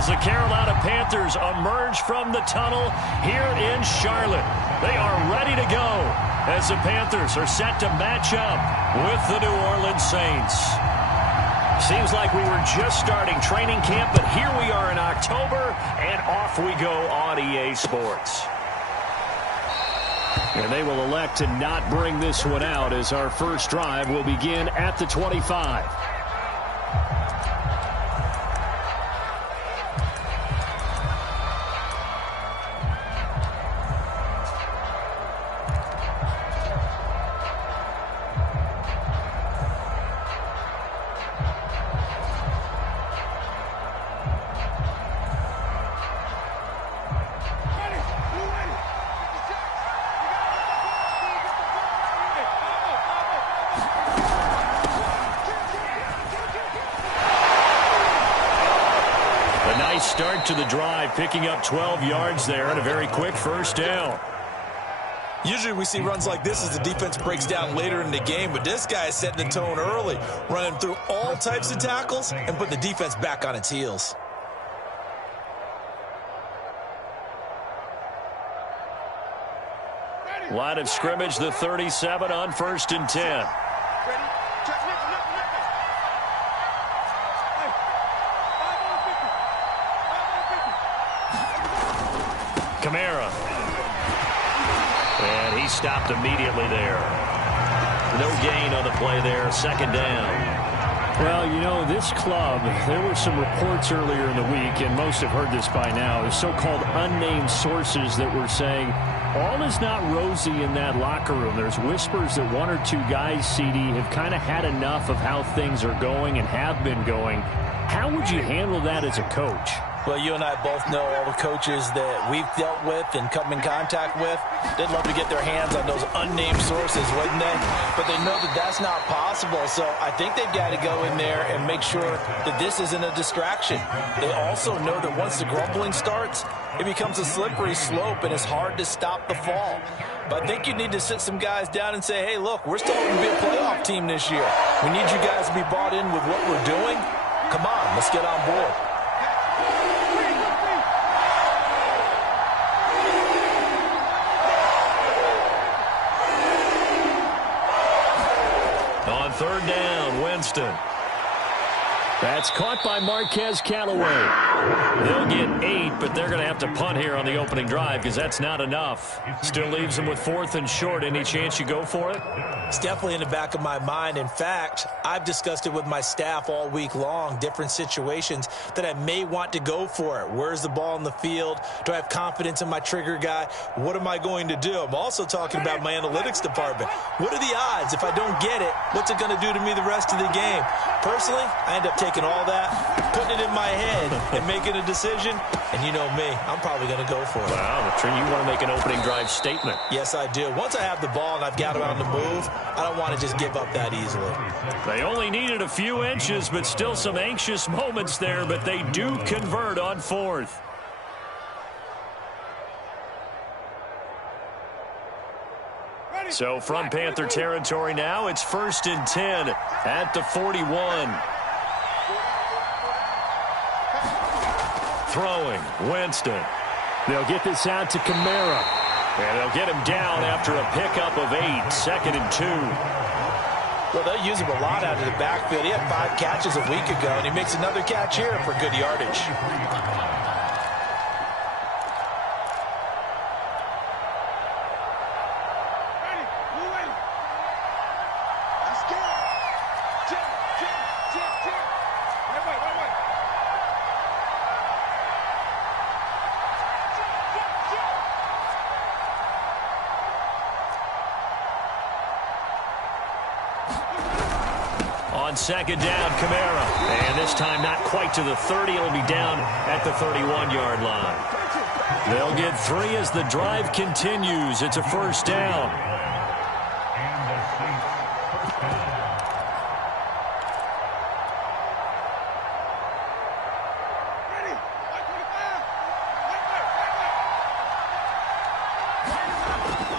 As the Carolina Panthers emerge from the tunnel here in Charlotte. They are ready to go as the Panthers are set to match up with the New Orleans Saints. Seems like we were just starting training camp, but here we are in October, and off we go on EA Sports. And they will elect to not bring this one out as our first drive will begin at the 25. Start to the drive, picking up 12 yards there and a very quick first down. Usually we see runs like this as the defense breaks down later in the game, but this guy is setting the tone early, running through all types of tackles and putting the defense back on its heels. Line of scrimmage, the 37 on 1st and 10. Kamara. And he stopped immediately there. No gain on the play there. 2nd down. Well, you know, this club, there were some reports earlier in the week, and most have heard this by now, the so-called unnamed sources that were saying all is not rosy in that locker room. There's whispers that 1 or 2 guys, CD, have kind of had enough of how things are going and have been going. How would you handle that as a coach? Well, you and I both know all the coaches that we've dealt with and come in contact with. They'd love to get their hands on those unnamed sources, wouldn't they? But they know that that's not possible, so I think they've got to go in there and make sure that this isn't a distraction. They also know that once the grumbling starts, it becomes a slippery slope, and it's hard to stop the fall. But I think you need to sit some guys down and say, hey, look, we're still going to be a playoff team this year. We need you guys to be bought in with what we're doing. Come on, let's get on board. On 3rd down, Winston. That's caught by Marquez Callaway. They'll get 8, but they're going to have to punt here on the opening drive because that's not enough. Still leaves them with 4th and short. Any chance you go for it? It's definitely in the back of my mind. In fact, I've discussed it with my staff all week long, different situations that I may want to go for it. Where's the ball in the field? Do I have confidence in my trigger guy? What am I going to do? I'm also talking about my analytics department. What are the odds? If I don't get it, what's it going to do to me the rest of the game? Personally, I end up taking all that, putting it in my head, and making a decision. And you know me, I'm probably going to go for it. Wow, Trent, you want to make an opening drive statement. Yes, I do. Once I have the ball and I've got it on the move, I don't want to just give up that easily. They only needed a few inches, but still some anxious moments there, but they do convert on 4th. So from Panther territory now, it's 1st and 10 at the 41. Throwing, Winston. They'll get this out to Kamara. And they'll get him down after a pickup of 8, 2nd and 2. Well, they'll use him a lot out of the backfield. He had 5 catches a week ago, and he makes another catch here for good yardage. On 2nd down, Kamara. And this time not quite to the 30. It'll be down at the 31-yard line. They'll get 3 as the drive continues. It's a 1st down.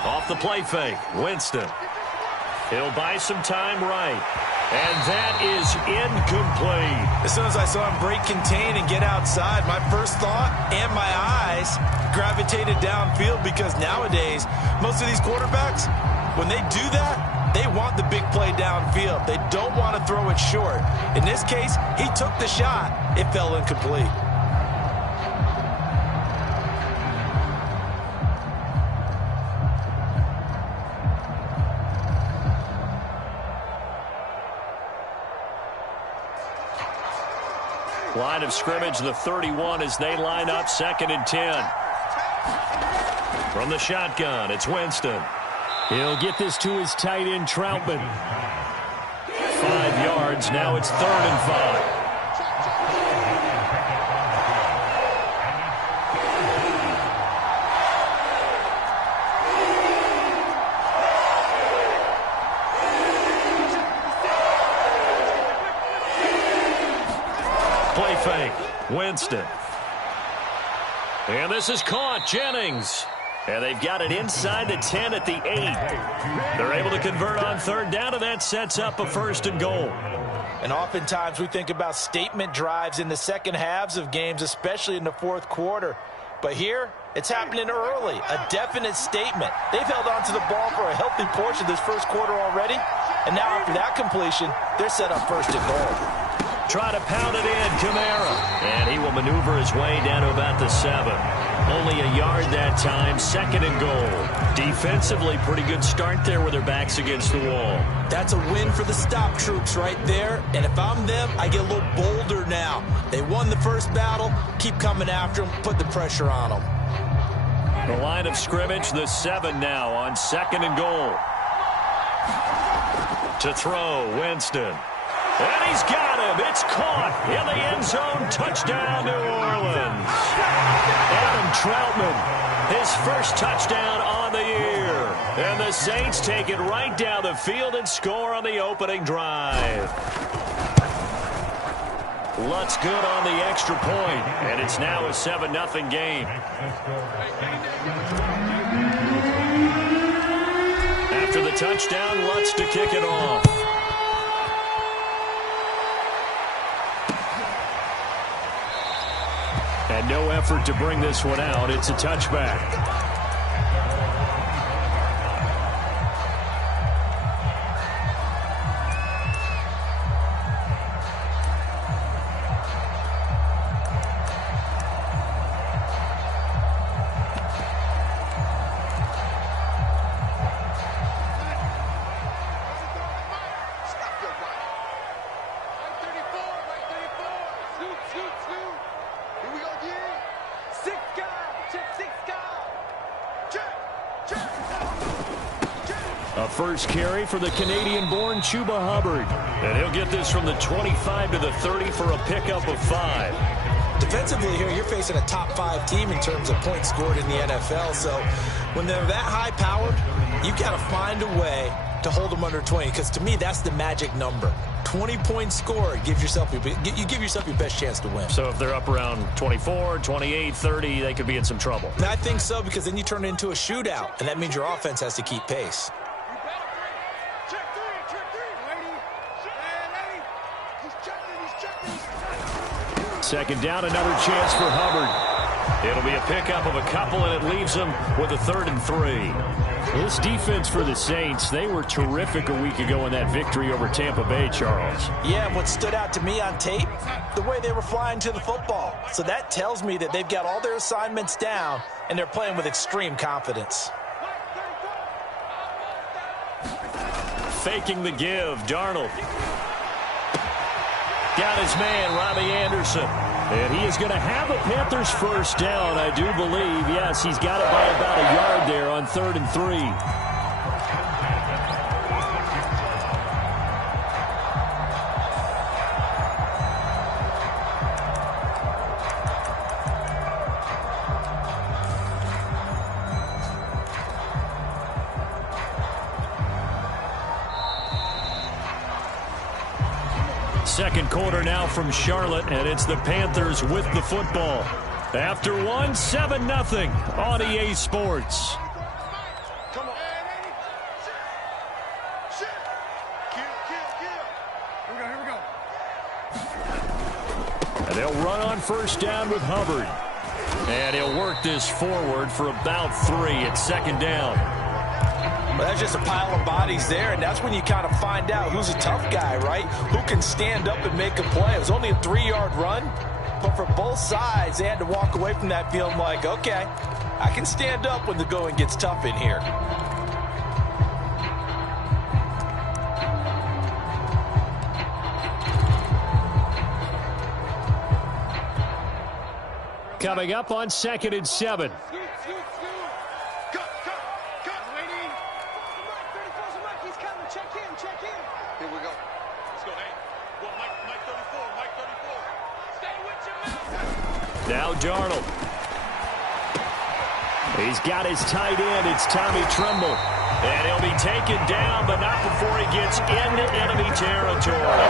Off the play fake, Winston. He'll buy some time right. And that is incomplete. As soon as I saw him break contain and get outside, my first thought and my eyes gravitated downfield, because nowadays, most of these quarterbacks, when they do that, they want the big play downfield. They don't want to throw it short. In this case, he took the shot. It fell incomplete. Line of scrimmage, the 31, as they line up 2nd and 10. From the shotgun, it's Winston. He'll get this to his tight end, Troutman. 5 yards, now it's 3rd and 5. Play fake, Winston. And this is caught, Jennings. And they've got it inside the 10 at the 8. They're able to convert on 3rd down, and that sets up a 1st and goal. And oftentimes we think about statement drives in the second halves of games, especially in the 4th quarter. But here, it's happening early, a definite statement. They've held on to the ball for a healthy portion of this 1st quarter already. And now after that completion, they're set up 1st and goal. Try to pound it in, Kamara. And he will maneuver his way down to about the 7. Only a yard that time, 2nd and goal. Defensively, pretty good start there with their backs against the wall. That's a win for the stop troops right there. And if I'm them, I get a little bolder now. They won the first battle. Keep coming after them. Put the pressure on them. The line of scrimmage, the 7 now on 2nd and goal. To throw, Winston. And he's got him. It's caught in the end zone. Touchdown, New Orleans. Adam Troutman, his first touchdown on the year. And the Saints take it right down the field and score on the opening drive. Lutz good on the extra point, and it's now a 7-0 game. After the touchdown, Lutz to kick it off. And no effort to bring this one out. It's a touchback. First carry for the Canadian-born Chuba Hubbard. And he'll get this from the 25 to the 30 for a pickup of 5. Defensively here, you're facing a top 5 team in terms of points scored in the NFL. So when they're that high-powered, you've got to find a way to hold them under 20. Because to me, that's the magic number. 20 points scored, you give yourself your best chance to win. So if they're up around 24, 28, 30, they could be in some trouble. And I think so, because then you turn it into a shootout, and that means your offense has to keep pace. Second down, another chance for Hubbard. It'll be a pickup of a couple, and it leaves them with a 3rd and 3. This defense for the Saints, they were terrific a week ago in that victory over Tampa Bay, Charles. Yeah, what stood out to me on tape, the way they were flying to the football. So that tells me that they've got all their assignments down, and they're playing with extreme confidence. Faking the give, Darnold. Got his man, Robbie Anderson. And he is going to have the Panthers first down, I do believe. Yes, he's got it by about a yard there on 3rd and 3. Second quarter now from Charlotte, and it's the Panthers with the football. After one, 7-0 on EA Sports. first down with Hubbard. And he'll work this forward for about 3 at second down. Well, that's just a pile of bodies there, and that's when you kind of find out who's a tough guy, right? Who can stand up and make a play. It was only a 3-yard run, but for both sides, they had to walk away from that feeling like, okay, I can stand up when the going gets tough in here. Coming up on 2nd and 7. Now Darnold. He's got his tight end. It's Tommy Tremble. And he'll be taken down, but not before he gets into enemy territory.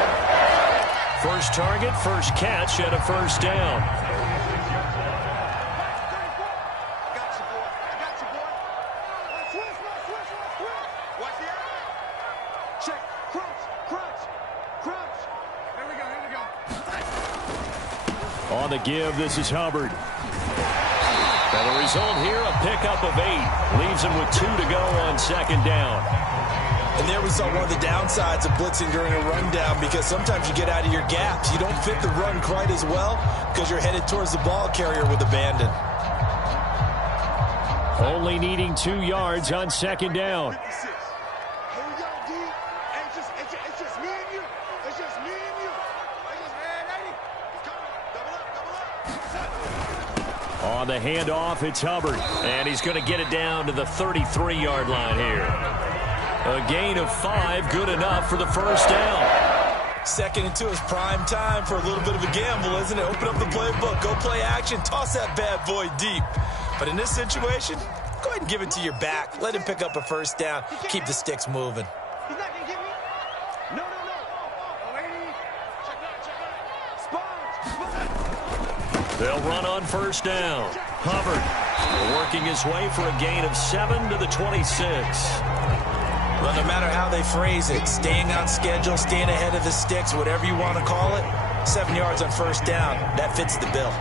First target, first catch, and a first down. On the give, this is Hubbard. And the result here, a pickup of 8. Leaves him with 2 to go on second down. And there we saw one of the downsides of blitzing during a rundown, because sometimes you get out of your gaps. You don't fit the run quite as well because you're headed towards the ball carrier with abandon. Only needing 2 yards on second down. On the handoff, it's Hubbard. And he's going to get it down to the 33-yard line here. A gain of 5, good enough for the first down. 2nd and 2 is prime time for a little bit of a gamble, isn't it? Open up the playbook, go play action, toss that bad boy deep. But in this situation, go ahead and give it to your back. Let him pick up a first down. Keep the sticks moving. He's not going to get me. No. They'll run on first down. Hubbard working his way for a gain of 7 to the 26. Well, no matter how they phrase it, staying on schedule, staying ahead of the sticks, whatever you want to call it, 7 yards on first down, that fits the bill.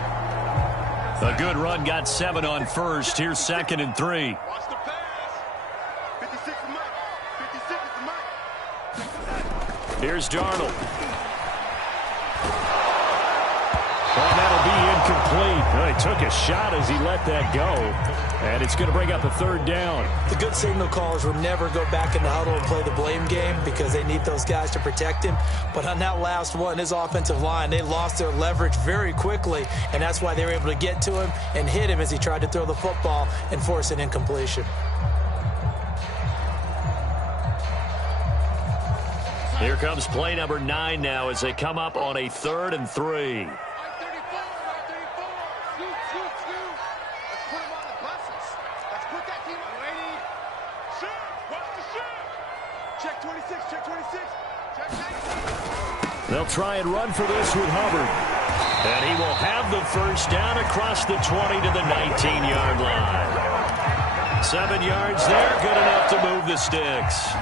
A good run got 7 on first. Here's 2nd and 3. Watch the pass. 56 is Mike. 56 is Mike. Here's Darnold. Oh, that'll be incomplete. Oh, he took a shot as he let that go. And it's going to bring up a 3rd down. The good signal callers will never go back in the huddle and play the blame game because they need those guys to protect him. But on that last one, his offensive line, they lost their leverage very quickly, and that's why they were able to get to him and hit him as he tried to throw the football and force an incompletion. Here comes play number 9 now as they come up on a 3rd and 3. They'll try and run for this with Hubbard. And he will have the first down across the 20 to the 19-yard line. 7 yards there, good enough to move the sticks.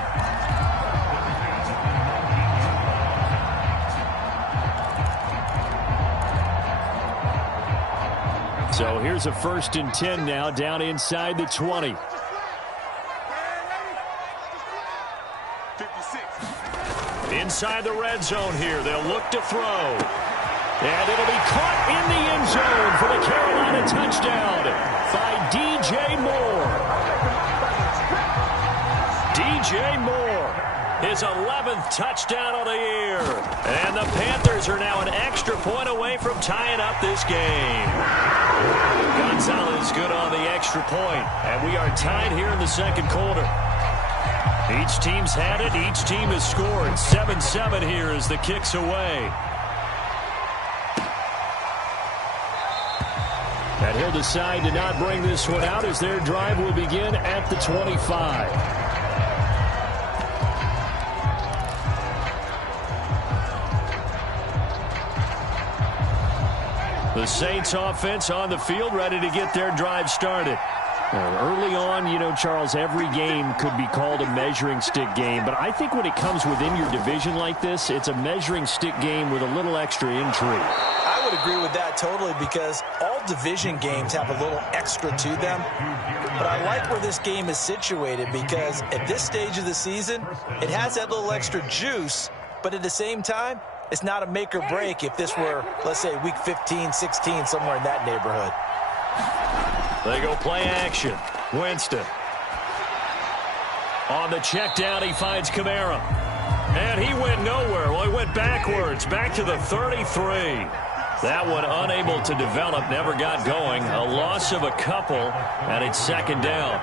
So here's a 1st and 10 now, down inside the 20. Inside the red zone here. They'll look to throw. And it'll be caught in the end zone for the Carolina touchdown by DJ Moore. DJ Moore, his 11th touchdown of the year. And the Panthers are now an extra point away from tying up this game. Gonzalez good on the extra point. And we are tied here in the 2nd quarter. Each team's had it. Each team has scored. 7-7 here as the kick's away. And he'll decide to not bring this one out as their drive will begin at the 25. The Saints offense on the field ready to get their drive started. Early on, you know, Charles, every game could be called a measuring stick game. But I think when it comes within your division like this, it's a measuring stick game with a little extra intrigue. I would agree with that totally, because all division games have a little extra to them. But I like where this game is situated, because at this stage of the season, it has that little extra juice, but at the same time, it's not a make or break if this were, let's say, week 15, 16, somewhere in that neighborhood. They go play action. Winston. On the check down, he finds Kamara. And he went nowhere. Well, he went backwards, back to the 33. That one unable to develop, never got going. A loss of a couple, and it's second down.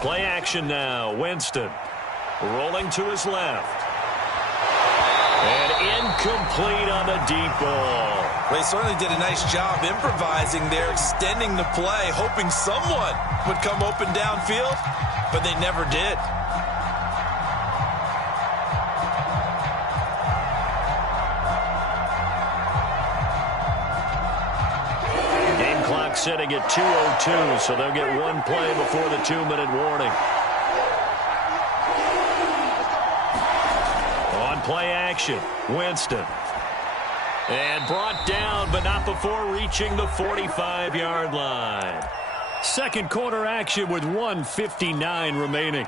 Play action now. Winston rolling to his left. And incomplete on the deep ball. They certainly did a nice job improvising there, extending the play, hoping someone would come open downfield, but they never did. Game clock setting at 2:02, so they'll get one play before the 2-minute warning. On play action, Winston. And brought down, but not before reaching the 45-yard line. Second quarter action with 1:59 remaining.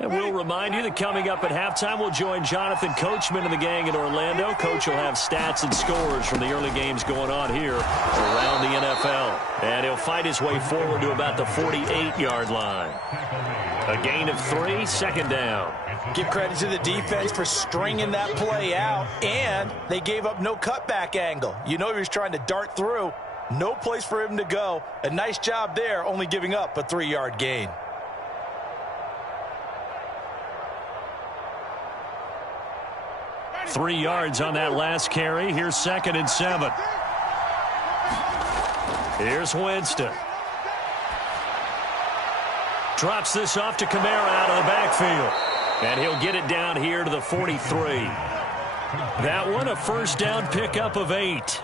And we'll remind you that coming up at halftime, we'll join Jonathan Coachman and the gang in Orlando. Coach will have stats and scores from the early games going on here around the NFL. And he'll fight his way forward to about the 48-yard line. A gain of 3, second down. Give credit to the defense for stringing that play out, and they gave up no cutback angle. You know he was trying to dart through. No place for him to go. A nice job there, only giving up a 3-yard gain. 3 yards on that last carry. Here's 2nd and 7. Here's Winston. Drops this off to Kamara out of the backfield. And he'll get it down here to the 43. That one a first down pickup of 8.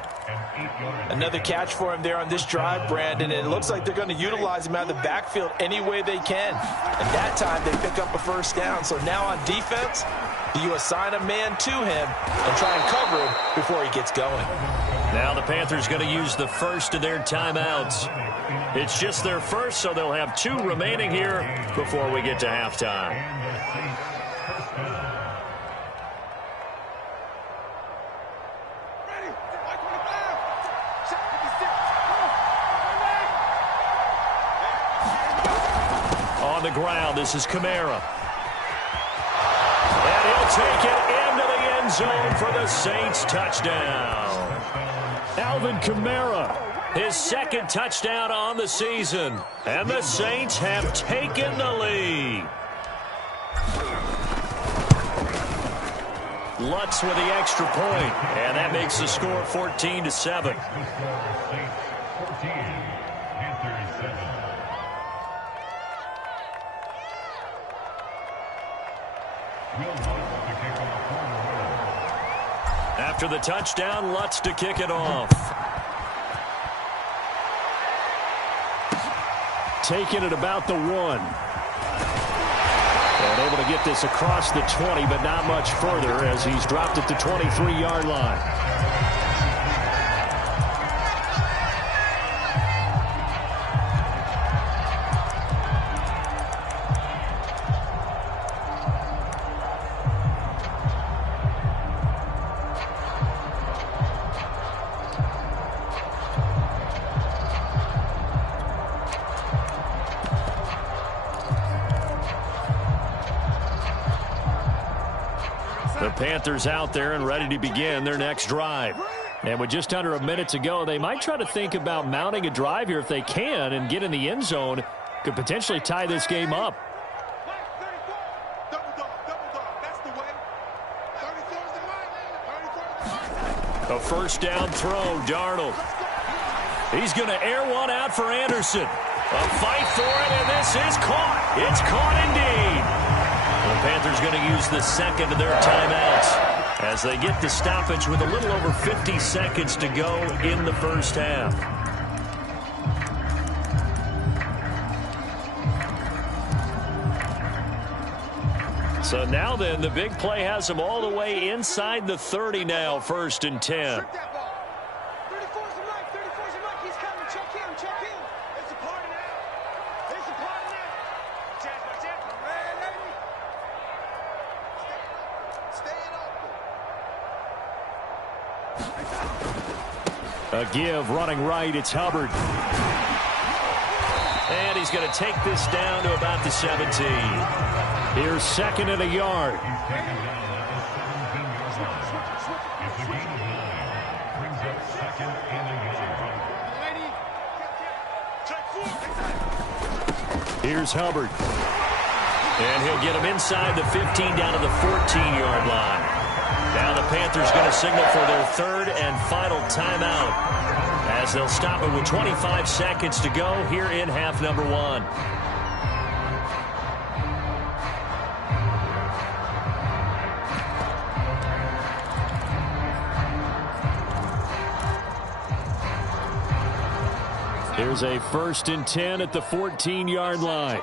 Another catch for him there on this drive, Brandon. And it looks like they're going to utilize him out of the backfield any way they can. And that time they pick up a first down. So now on defense, you assign a man to him and try and cover him before he gets going. Now the Panthers going to use the first of their timeouts. It's just their first, so they'll have 2 remaining here before we get to halftime. On the ground, this is Kamara. And he'll take it into the end zone for the Saints touchdown. Alvin Kamara, his 2nd touchdown on the season. And the Saints have taken the lead. Lutz with the extra point, and that makes the score 14-7. After the touchdown, Lutz to kick it off. Taking it about the 1. And able to get this across the 20, but not much further as he's dropped at the 23-yard line. The Panthers out there and ready to begin their next drive. And with just under a minute to go, they might try to think about mounting a drive here if they can and get in the end zone. Could potentially tie this game up. A first down throw, Darnold. He's going to air one out for Anderson. A fight for it, and this is caught. It's caught indeed. The Panthers going to use the second of their timeouts as they get the stoppage with a little over 50 seconds to go in the first half. So now then, the big play has them all the way inside the 30 now, 1st and 10. A give, running right, it's Hubbard. And he's going to take this down to about the 17. Here's 2nd and a yard. Here's Hubbard. And he'll get him inside the 15 down to the 14-yard line. Now the Panthers going to signal for their 3rd and final timeout as they'll stop it with 25 seconds to go here in half number 1. Here's a 1st and 10 at the 14-yard line.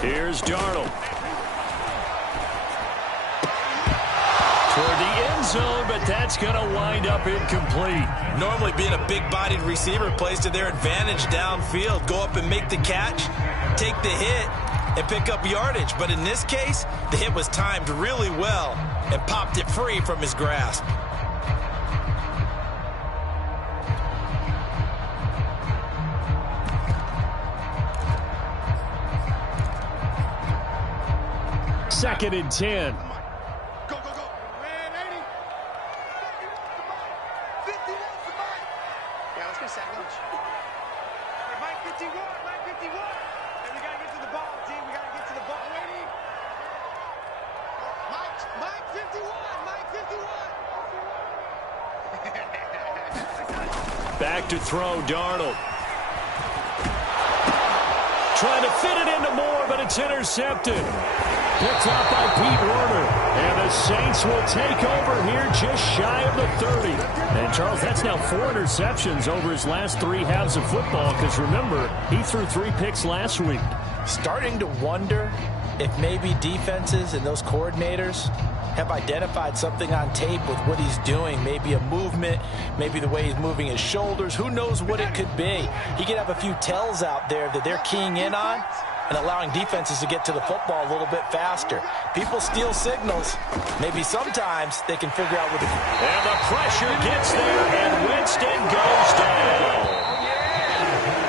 Here's Darnold. Toward the end zone, but that's going to wind up incomplete. Normally being a big-bodied receiver plays to their advantage downfield. Go up and make the catch, take the hit, and pick up yardage. But in this case, the hit was timed really well and popped it free from his grasp. Second and 10. Go, go, go. Man, 80. Yeah, let's go sack lunch. Hey, Mike 51, Mike 51. Hey, we got to get to the ball, team. We got to get to the ball. 80. Mike 51, Mike 51. Back to throw, Darnold. Trying to fit it into Moore, but it's intercepted. Picked up by Pete Werner. And the Saints will take over here just shy of the 30. And, Charles, that's now 4 interceptions over his last 3 halves of football because, remember, he threw 3 picks last week. Starting to wonder if maybe defenses and those coordinators have identified something on tape with what he's doing. Maybe a movement, maybe the way he's moving his shoulders. Who knows what it could be? He could have a few tells out there that they're keying in on and allowing defenses to get to the football a little bit faster. People steal signals. Maybe sometimes they can figure out what the... And the pressure gets there, and Winston goes down.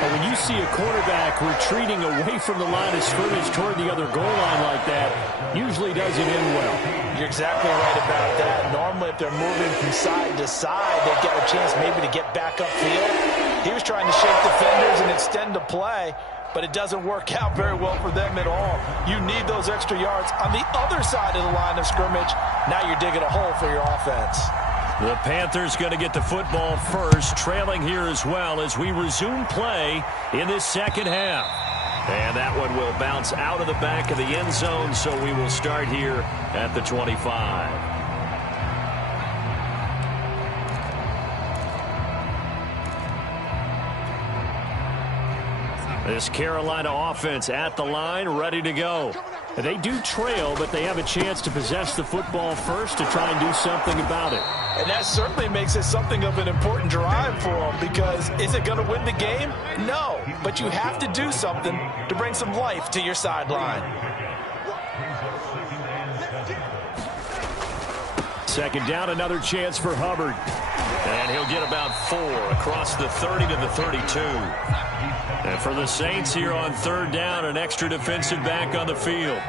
And when you see a quarterback retreating away from the line of scrimmage toward the other goal line like that, usually doesn't end well. You're exactly right about that. Normally, if they're moving from side to side, they've got a chance maybe to get back upfield. He was trying to shake defenders and extend the play, but it doesn't work out very well for them at all. You need those extra yards on the other side of the line of scrimmage. Now you're digging a hole for your offense. The Panthers going to get the football first, trailing here as well as we resume play in this second half. And that one will bounce out of the back of the end zone, so we will start here at the 25. This Carolina offense at the line, ready to go. They do trail, but they have a chance to possess the football first to try and do something about it. And that certainly makes it something of an important drive for them, because is it going to win the game? No, but you have to do something to bring some life to your sideline. Second down, another chance for Hubbard. And he'll get about 4 across the 30 to the 32. And for the Saints here on third down, an extra defensive back on the field.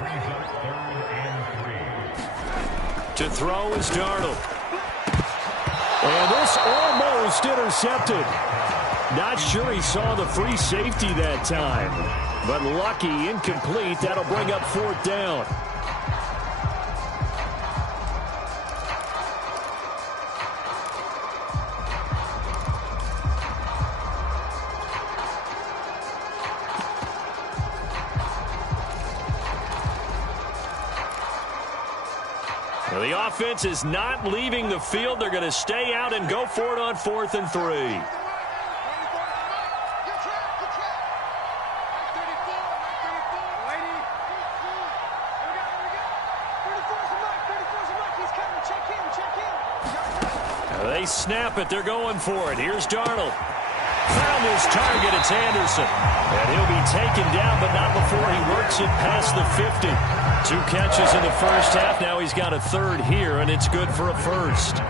To throw is Darnold. And this almost intercepted. Not sure he saw the free safety that time. But lucky, incomplete. That'll bring up 4th down. Well, the offense is not leaving the field. They're going to stay out and go for it on 4th and 3. They snap it. They're going for it. Here's Darnold. Found his target. It's Anderson. And he'll be taken down, but not before he works it past the 50. 2 catches in the first half. Now he's got a 3rd here, and it's good for a 1st.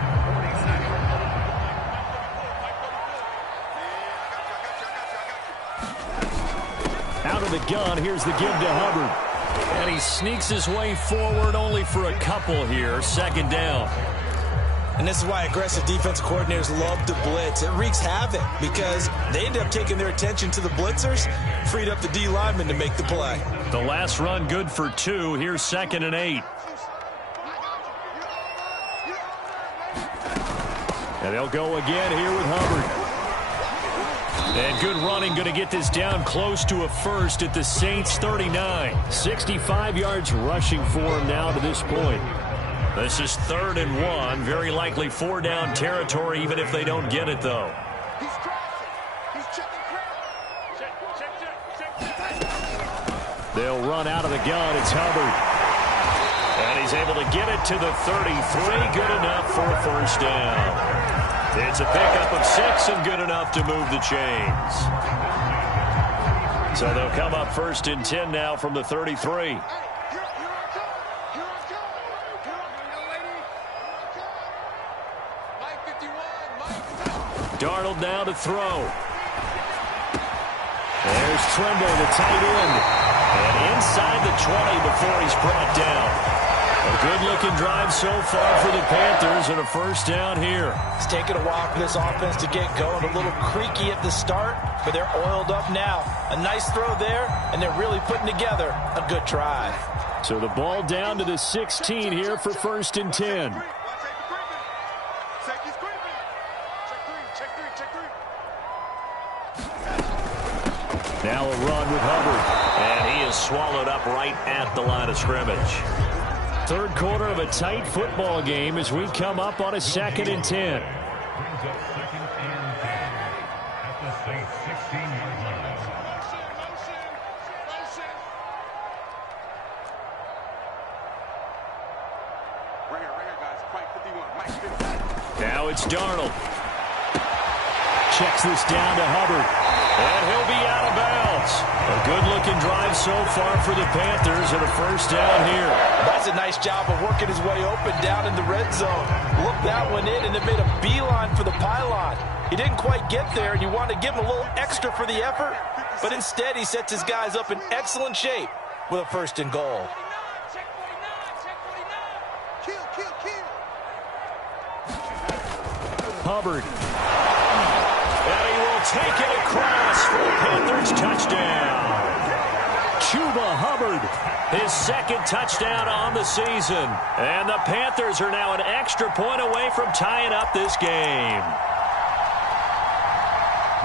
Out of the gun. Here's the give to Hubbard. And he sneaks his way forward only for a couple here. 2nd down. And this is why aggressive defensive coordinators love to blitz. It wreaks havoc because they end up taking their attention to the blitzers, freed up the D lineman to make the play. The last run good for 2. Here's 2nd and 8. And they'll go again here with Hubbard. And good running, going to get this down close to a 1st at the Saints 39. 65 yards rushing for him now to this point. This is 3rd and 1. Very likely 4-down territory, even if they don't get it, though. He's crossing. He's checking crowd. They'll run out of the gun. It's Hubbard. And he's able to get it to the 33. Good enough for a 1st down. It's a pickup of 6 and good enough to move the chains. So they'll come up 1st and 10 now from the 33. Darnold now to throw. There's Trimble, the tight end. And inside the 20 before he's brought down. A good-looking drive so far for the Panthers and a 1st down here. It's taken a while for this offense to get going. A little creaky at the start, but they're oiled up now. A nice throw there, and they're really putting together a good drive. So the ball down to the 16 here for 1st and 10. Now a run with Hubbard. And he is swallowed up right at the line of scrimmage. 3rd quarter of a tight football game as we come up on a 2nd and 10. Now it's Darnold. Checks this down to Hubbard. And he'll be out of bounds. A good-looking drive so far for the Panthers and a 1st down here. That's a nice job of working his way open down in the red zone. Looked that one in and then made a beeline for the pylon. He didn't quite get there, and you want to give him a little extra for the effort, but instead he sets his guys up in excellent shape with a 1st and goal. Hubbard. And he will take it across for the Panthers touchdown. Chuba Hubbard, his 2nd touchdown on the season. And the Panthers are now an extra point away from tying up this game.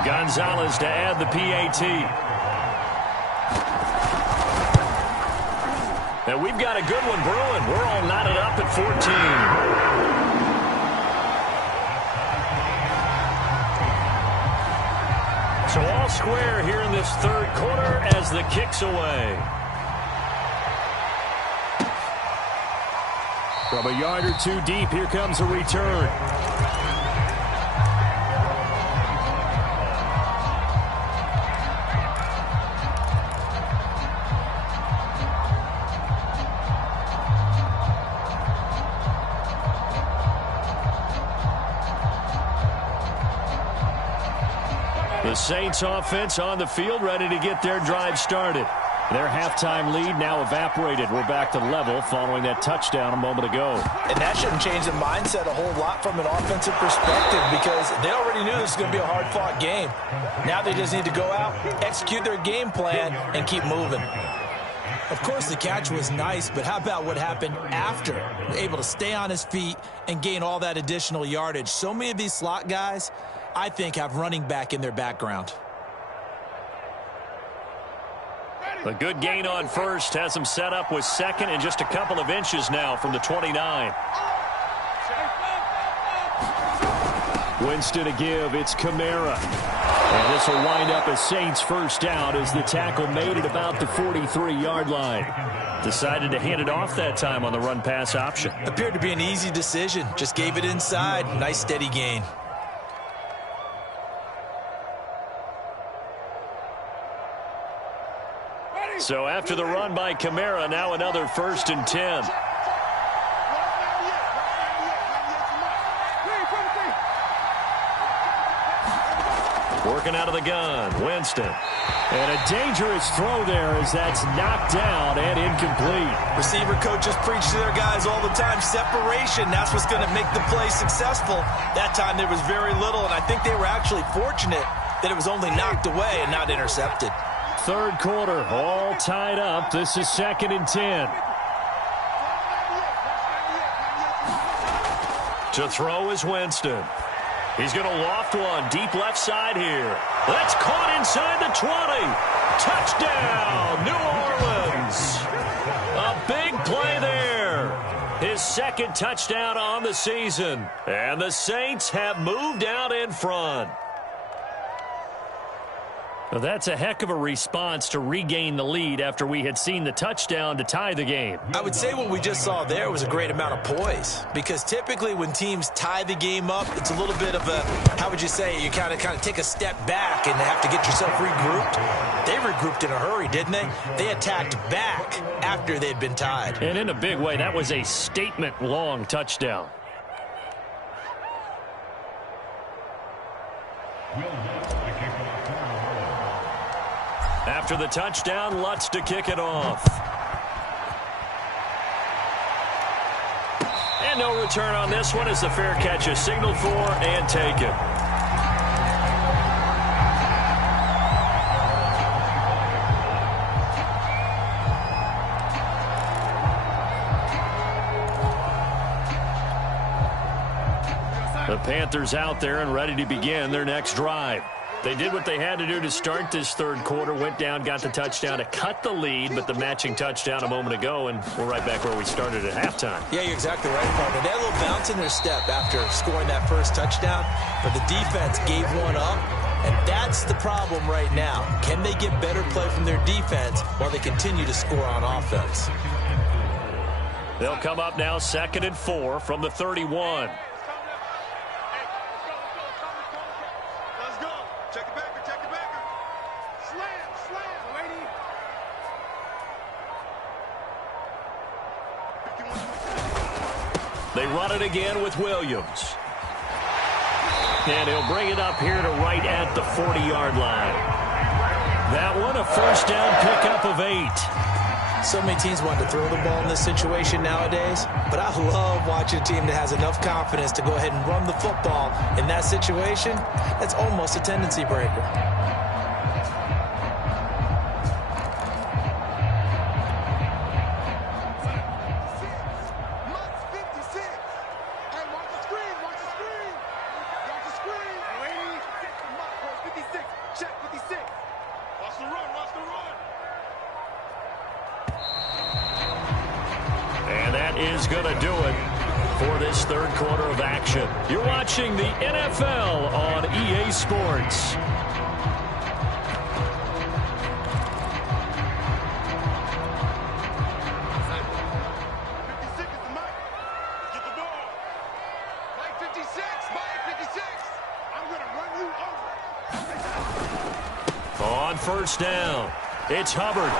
Gonzalez to add the PAT. And we've got a good one brewing. We're all knotted up at 14. So all square here in this 3rd quarter as the kick's away. From a yard or 2 deep, here comes a return. The Saints offense on the field, ready to get their drive started. Their halftime lead now evaporated. We're back to level following that touchdown a moment ago. And that shouldn't change the mindset a whole lot from an offensive perspective because they already knew this was going to be a hard-fought game. Now they just need to go out, execute their game plan, and keep moving. Of course, the catch was nice, but how about what happened after? Able to stay on his feet and gain all that additional yardage. So many of these slot guys, I think, have running back in their background. A good gain on first has him set up with second and just a couple of inches now from the 29. Winston to give. It's Kamara. And this will wind up a Saints first down as the tackle made it about the 43-yard line. Decided to hand it off that time on the run-pass option. Appeared to be an easy decision. Just gave it inside. Nice steady gain. So after the run by Kamara, now another 1st and 10. Working out of the gun, Winston. And a dangerous throw there as that's knocked down and incomplete. Receiver coaches preach to their guys all the time. Separation, that's what's going to make the play successful. That time there was very little, and I think they were actually fortunate that it was only knocked away and not intercepted. Third quarter, all tied up. This is 2nd and 10. To throw is Winston. He's going to loft one deep left side here. That's caught inside the 20. Touchdown, New Orleans. A big play there. His 2nd touchdown on the season. And the Saints have moved out in front. Well, that's a heck of a response to regain the lead after we had seen the touchdown to tie the game. I would say what we just saw there was a great amount of poise, because typically when teams tie the game up, it's a little bit of a, how would you say, you kind of take a step back and have to get yourself regrouped. They regrouped in a hurry, didn't they? They attacked back after they'd been tied. And in a big way, that was a statement-long touchdown. After the touchdown, Lutz to kick it off. And no return on this one as the fair catch is signaled for and taken. The Panthers out there and ready to begin their next drive. They did what they had to do to start this third quarter, went down, got the touchdown to cut the lead, but the matching touchdown a moment ago, and we're right back where we started at halftime. Yeah, you're exactly right, partner. They had a little bounce in their step after scoring that first touchdown, but the defense gave one up, and that's the problem right now. Can they get better play from their defense while they continue to score on offense? They'll come up now 2nd and 4 from the 31. They run it again with Williams. And he'll bring it up here to right at the 40-yard line. That one a first down pickup of 8. So many teams want to throw the ball in this situation nowadays, but I love watching a team that has enough confidence to go ahead and run the football in that situation. That's almost a tendency breaker. Is going to do it for this third quarter of action. You're watching the NFL on EA Sports. On first down, it's Hubbard.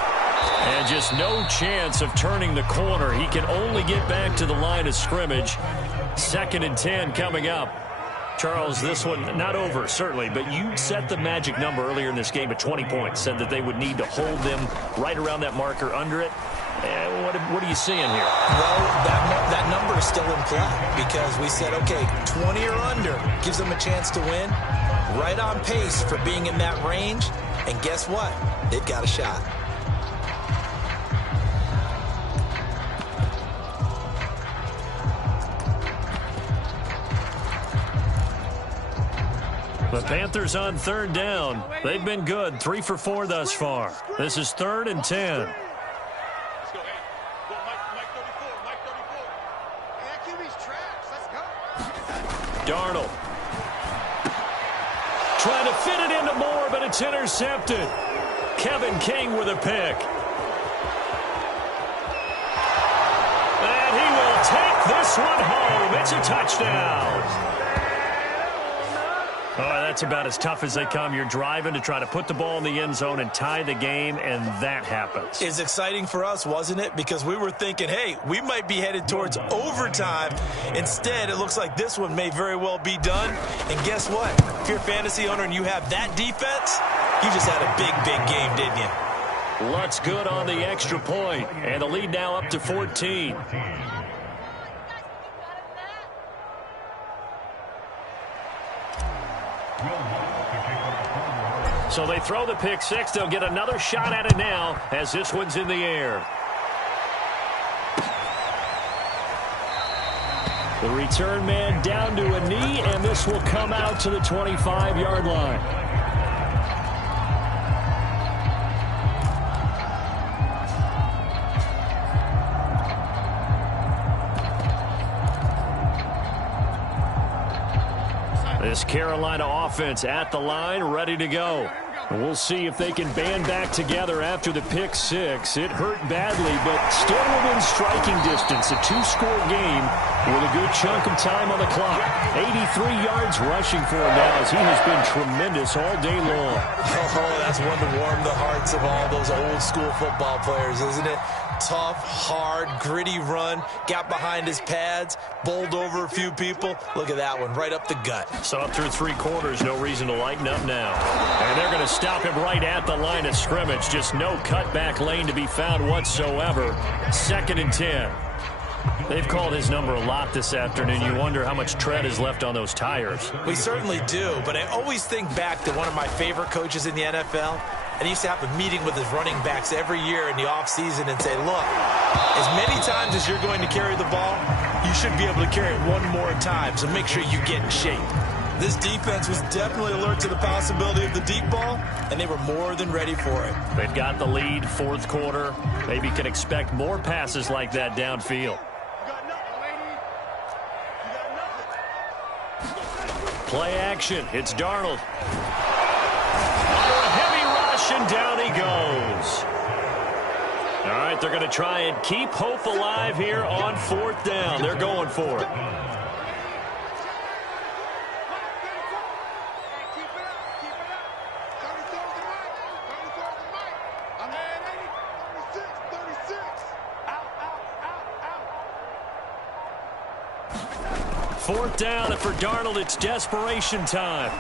And just no chance of turning the corner. He can only get back to the line of scrimmage. 2nd and 10 coming up. Charles, this one not over, certainly, but you set the magic number earlier in this game at 20 points, said that they would need to hold them right around that marker under it. What are you seeing here? Well, that number is still in play because we said, okay, 20 or under gives them a chance to win. Right on pace for being in that range. And guess what? They've got a shot. The Panthers on third down. They've been good, 3 for 4 thus far. This is 3rd and 10. Darnold trying to fit it into Moore, but it's intercepted. Kevin King with a pick. And he will take this one home. It's a touchdown. Oh, that's about as tough as they come. You're driving to try to put the ball in the end zone and tie the game, and that happens. It's exciting for us, wasn't it? Because we were thinking, hey, we might be headed towards overtime. Instead, it looks like this one may very well be done. And guess what? If you're a fantasy owner and you have that defense, you just had a big, big game, didn't you? Luck's good on the extra point, and the lead now up to 14. So they throw the pick six. They'll get another shot at it now as this one's in the air. The return man down to a knee, and this will come out to the 25-yard line. This Carolina offense at the line, ready to go. We'll see if they can band back together after the pick six. It hurt badly, but still within striking distance. A 2-score game with a good chunk of time on the clock. 83 yards rushing for him now as he has been tremendous all day long. Oh, that's one to warm the hearts of all those old-school football players, isn't it? Tough, hard, gritty run, got behind his pads, bowled over a few people. Look at that one, right up the gut. Saw it through 3 quarters, no reason to lighten up now. And they're going to stop him right at the line of scrimmage. Just no cutback lane to be found whatsoever. 2nd and 10. They've called his number a lot this afternoon. You wonder how much tread is left on those tires. We certainly do, but I always think back to one of my favorite coaches in the NFL. And he used to have a meeting with his running backs every year in the offseason and say, look, as many times as you're going to carry the ball, you should be able to carry it one more time, so make sure you get in shape. This defense was definitely alert to the possibility of the deep ball, and they were more than ready for it. They've got the lead, 4th quarter. Maybe can expect more passes like that downfield. Play action. It's Darnold. And down he goes. All right, they're going to try and keep hope alive here on 4th down. They're going for it. Fourth down, and for Darnold, it's desperation time.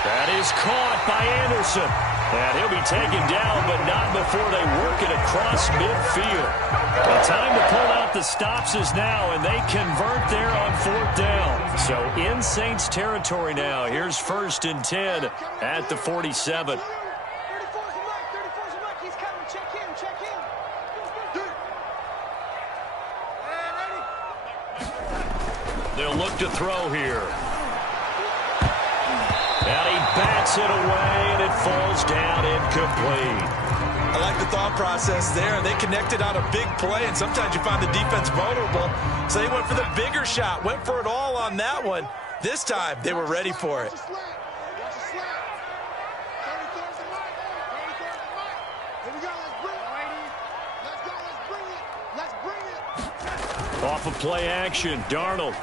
That is caught by Anderson. And he'll be taken down, but not before they work it across midfield. The time to pull out the stops is now, and they convert there on 4th down. So in Saints territory now. Here's 1st and 10 at the 47. They'll look to throw here. And he bats it away, and it falls down incomplete. I like the thought process there. They connected on a big play, and sometimes you find the defense vulnerable. So they went for the bigger shot, went for it all on that one. This time, they were ready for it. Off of play action, Darnold.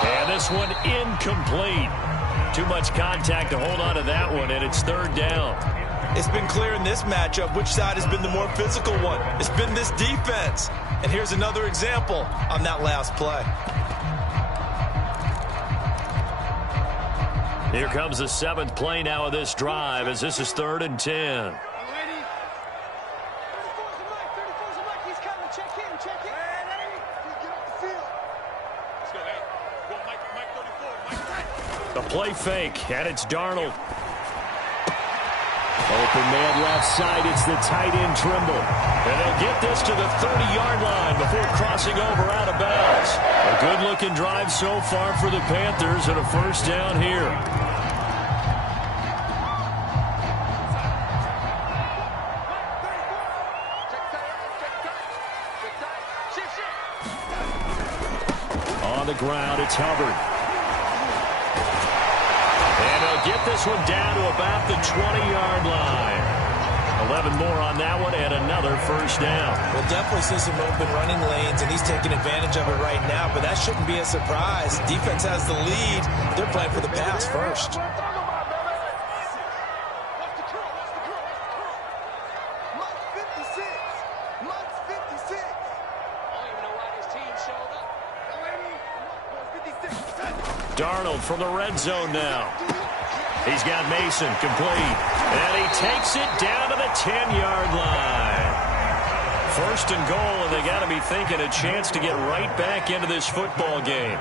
And this one incomplete. Too much contact to hold on to that one, and it's 3rd down. It's been clear in this matchup which side has been the more physical one. It's been this defense. And here's another example on that last play. Here comes the 7th play now of this drive as this is 3rd and 10. The play fake, and it's Darnold. Open man left side. It's the tight end Trimble. And they'll get this to the 30-yard line before crossing over out of bounds. A good-looking drive so far for the Panthers and a first down here. On the ground, it's Hubbard. And they'll get this one down to about the 20-yard line. 11 more on that one and another first down. We'll definitely see some open running lanes, and he's taking advantage of it right now, but that shouldn't be a surprise. Defense has the lead. They're playing for the pass first. Darnold from the red zone now. He's got Mason complete. And he takes it down to the 10-yard line. 1st and goal, and they got to be thinking a chance to get right back into this football game.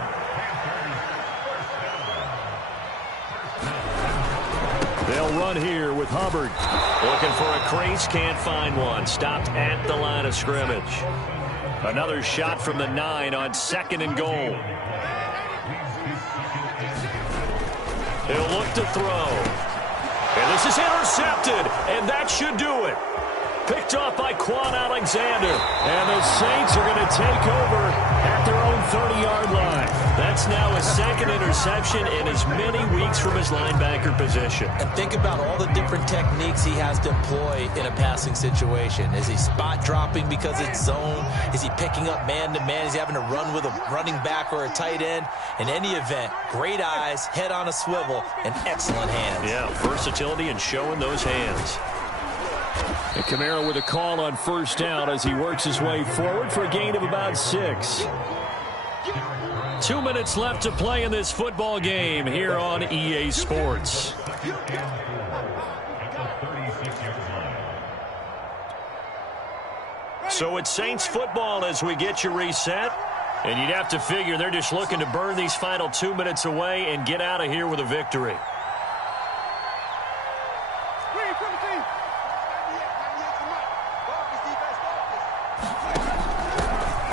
They'll run here with Hubbard. Looking for a crease, can't find one. Stopped at the line of scrimmage. Another shot from the 9 on 2nd and goal. He'll look to throw. And this is intercepted, and that should do it. Picked off by Quan Alexander. And the Saints are going to take over at their own 30-yard line. That's now his 2nd interception in as many weeks from his linebacker position. And think about all the different techniques he has to employ in a passing situation. Is he spot dropping because it's zone? Is he picking up man-to-man? Is he having to run with a running back or a tight end? In any event, great eyes, head on a swivel, and excellent hands. Yeah, versatility and showing those hands. And Kamara with a call on first down as he works his way forward for a gain of about 6. 2 minutes left to play in this football game here on EA Sports. So it's Saints football as we get you reset. And you'd have to figure they're just looking to burn these final 2 minutes away and get out of here with a victory.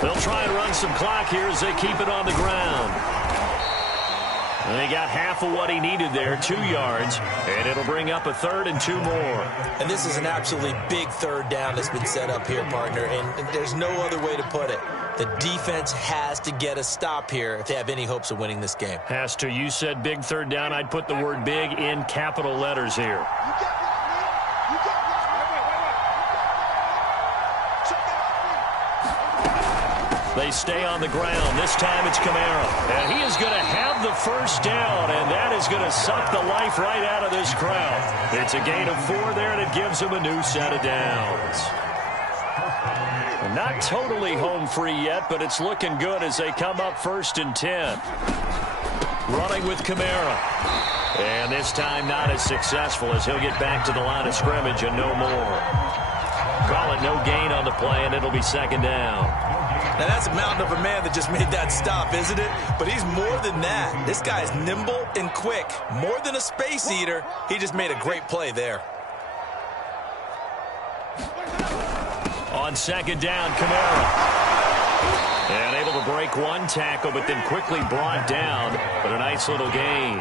They'll try and run some clock here as they keep it on the ground. And they got half of what he needed there, 2 yards, and it'll bring up a 3rd and 2 more. And this is an absolutely big 3rd down that's been set up here, partner, and there's no other way to put it. The defense has to get a stop here if they have any hopes of winning this game. Has to. You said big 3rd down. I'd put the word big in capital letters here. They stay on the ground. This time it's Kamara. And he is going to have the first down, and that is going to suck the life right out of this crowd. It's a gain of 4 there, and it gives them a new set of downs. Not totally home free yet, but it's looking good as they come up 1st and 10. Running with Kamara. And this time not as successful as he'll get back to the line of scrimmage and no more. Call it no gain on the play, and it'll be 2nd down. Now, that's a mountain of a man that just made that stop, isn't it? But he's more than that. This guy's nimble and quick. More than a space eater. He just made a great play there. On 2nd down, Kamara. And able to break 1 tackle, but then quickly brought down. But a nice little gain.